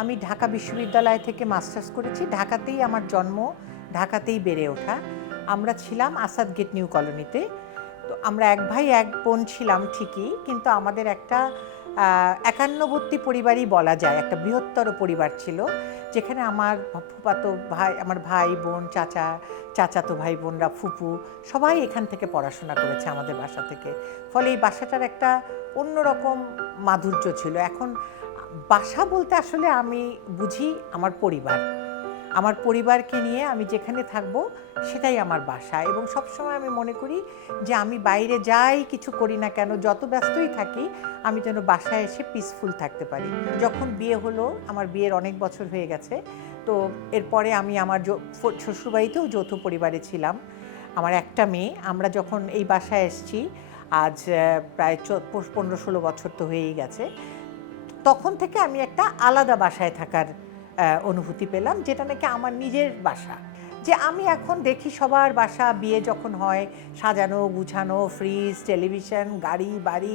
আমি ঢাকা বিশ্ববিদ্যালয় থেকে মাস্টার্স করেছি। ঢাকাতেই আমার জন্ম, ঢাকাতেই বেড়ে ওঠা। আমরা ছিলাম আসাদ গেট নিউ কলোনিতে। তো আমরা এক ভাই এক বোন ছিলাম ঠিকই, কিন্তু আমাদের একটা একান্নবর্তী পরিবারই বলা যায়, একটা বৃহত্তর পরিবার ছিল, যেখানে আমার ফুফাতো ভাই, আমার ভাই বোন, চাচাতো ভাই বোনরা, ফুপু সবাই এখান থেকে পড়াশোনা করেছে আমাদের বাসা থেকে। ফলে এই বাসাটার একটা অন্যরকম মাধুর্য ছিল। এখন বাসা বলতে আসলে আমি বুঝি আমার পরিবার, আমার পরিবারকে নিয়ে আমি যেখানে থাকব সেটাই আমার বাসা। এবং সবসময় আমি মনে করি যে আমি বাইরে যাই কিছু করি না কেন, যত ব্যস্তই থাকি, আমি যেন বাসায় এসে পিসফুল থাকতে পারি। যখন বিয়ে হলো, আমার বিয়ের অনেক বছর হয়ে গেছে, তো এরপরে আমি আমার শ্বশুরবাড়িতেও যৌথ পরিবারে ছিলাম। আমার একটা মেয়ে। আমরা যখন এই বাসায় এসেছি, আজ প্রায় 15-16 বছর তো হয়েই গেছে, তখন থেকে আমি একটা আলাদা বাসায় থাকার অনুভূতি পেলাম, যেটা নাকি আমার নিজের বাসা। যে আমি এখন দেখি সবার বাসা বিয়ে যখন হয়, সাজানো গুছানো, ফ্রিজ, টেলিভিশন, গাড়ি বাড়ি,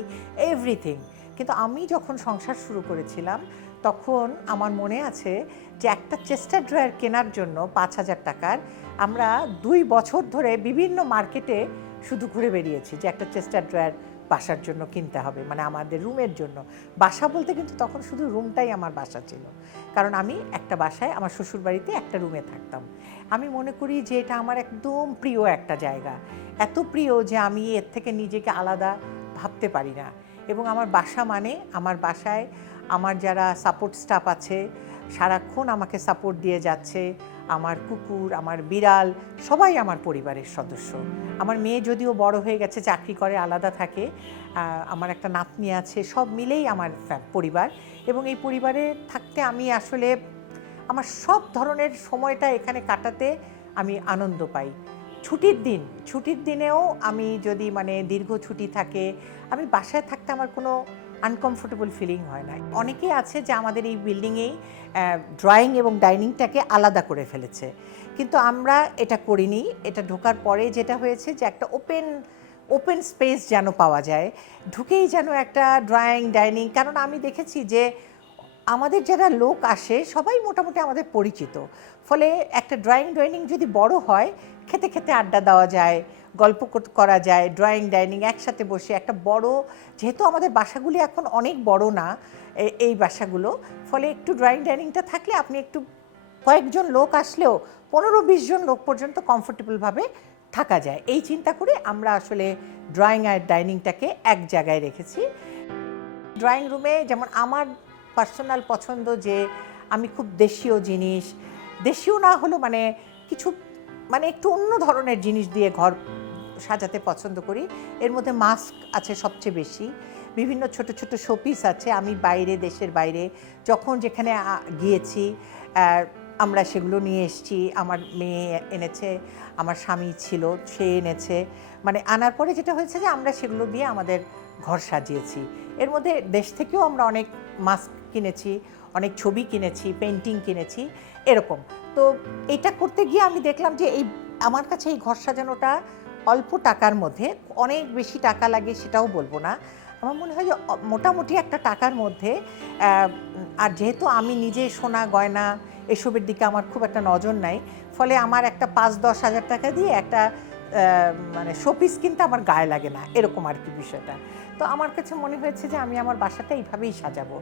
এভরিথিং। কিন্তু আমি যখন সংসার শুরু করেছিলাম, তখন আমার মনে আছে যে একটা চেস্টার ড্রয়ার কেনার জন্য 5,000 টাকার আমরা 2 বছর ধরে বিভিন্ন মার্কেটে শুধু ঘুরে বেরিয়েছি যে একটা চেস্টার ড্রয়ার বাসার জন্য কিনতে হবে, মানে আমাদের রুমের জন্য। বাসা বলতে কিন্তু তখন শুধু রুমটাই আমার বাসা ছিল, কারণ আমি একটা বাসায় আমার শ্বশুরবাড়িতে একটা রুমে থাকতাম। আমি মনে করি যে এটা আমার একদম প্রিয় একটা জায়গা, এত প্রিয় যে আমি এর থেকে নিজেকে আলাদা ভাবতে পারি না। এবং আমার বাসা মানে, আমার বাসায় আমার যারা সাপোর্ট স্টাফ আছে, সারাক্ষণ আমাকে সাপোর্ট দিয়ে যাচ্ছে, আমার কুকুর, আমার বিড়াল, সবাই আমার পরিবারের সদস্য। আমার মেয়ে যদিও বড় হয়ে গেছে, চাকরি করে, আলাদা থাকে, আমার একটা নাতনি আছে, সব মিলেই আমার পরিবার। এবং এই পরিবারে থাকতে আমি আসলে আমার সব ধরনের সময়টা এখানে কাটাতে আমি আনন্দ পাই। ছুটির দিনেও আমি যদি মানে দীর্ঘ ছুটি থাকে, আমি বাসায় থাকতে আমার কোনো আনকমফোর্টেবল ফিলিং হয় না। অনেকেই আছে যে আমাদের এই বিল্ডিংয়েই ড্রয়িং এবং ডাইনিংটাকে আলাদা করে ফেলেছে, কিন্তু আমরা এটা করিনি। এটা ঢোকার পরে যেটা হয়েছে যে একটা ওপেন স্পেস যেন পাওয়া যায়, ঢুকেই যেন একটা ড্রয়িং ডাইনিং। কারণ আমি দেখেছি যে আমাদের যারা লোক আসে সবাই মোটামুটি আমাদের পরিচিত, ফলে একটা ড্রয়িং ডাইনিং যদি বড় হয়, খেতে খেতে আড্ডা দেওয়া যায়, গল্প করা যায়। ড্রয়িং ডাইনিং একসাথে বসে একটা বড়, যেহেতু আমাদের বাসাগুলি এখন অনেক বড় না এই বাসাগুলো, ফলে একটু ড্রয়িং ডাইনিংটা থাকলে আপনি একটু কয়েকজন লোক আসলেও 15-20 জন লোক পর্যন্ত কমফোর্টেবলভাবে থাকা যায়। এই চিন্তা করে আমরা আসলে ড্রয়িং আর ডাইনিংটাকে এক জায়গায় রেখেছি। ড্রয়িং রুমে যেমন আমার পার্সোনাল পছন্দ যে আমি খুব দেশীয় জিনিস, দেশীয় না হলেও মানে কিছু মানে একটু অন্য ধরনের জিনিস দিয়ে ঘর সাজাতে পছন্দ করি। এর মধ্যে মাস্ক আছে সবচেয়ে বেশি, বিভিন্ন ছোট ছোট শোপিস আছে। আমি বাইরে, দেশের বাইরে যখন যেখানে গিয়েছি, আমরা সেগুলো নিয়ে এসেছি। আমার মেয়ে এনেছে, আমার স্বামী ছিল, সে এনেছে। মানে আনার পরে যেটা হয়েছে যে আমরা সেগুলো দিয়ে আমাদের ঘর সাজিয়েছি। এর মধ্যে দেশ থেকেও আমরা অনেক মাস্ক কিনেছি, অনেক ছবি কিনেছি, পেন্টিং কিনেছি, এরকম। তো এটা করতে গিয়ে আমি দেখলাম যে আমার কাছে এই ঘর সাজানোটা অল্প টাকার মধ্যে, অনেক বেশি টাকা লাগে সেটাও বলবো না, আমার মনে হয় যে মোটামুটি একটা টাকার মধ্যে। আর যেহেতু আমি নিজে সোনা গয়না এসবের দিকে আমার খুব একটা নজর নাই, ফলে আমার একটা 5-10 হাজার টাকা দিয়ে একটা মানে শোপিস কিনতে আমার গায়ে লাগে না, এরকম আর কি বিষয়টা। তো আমার কাছে মনে হয়েছে যে আমি আমার বাসাটা এইভাবেই সাজাবো।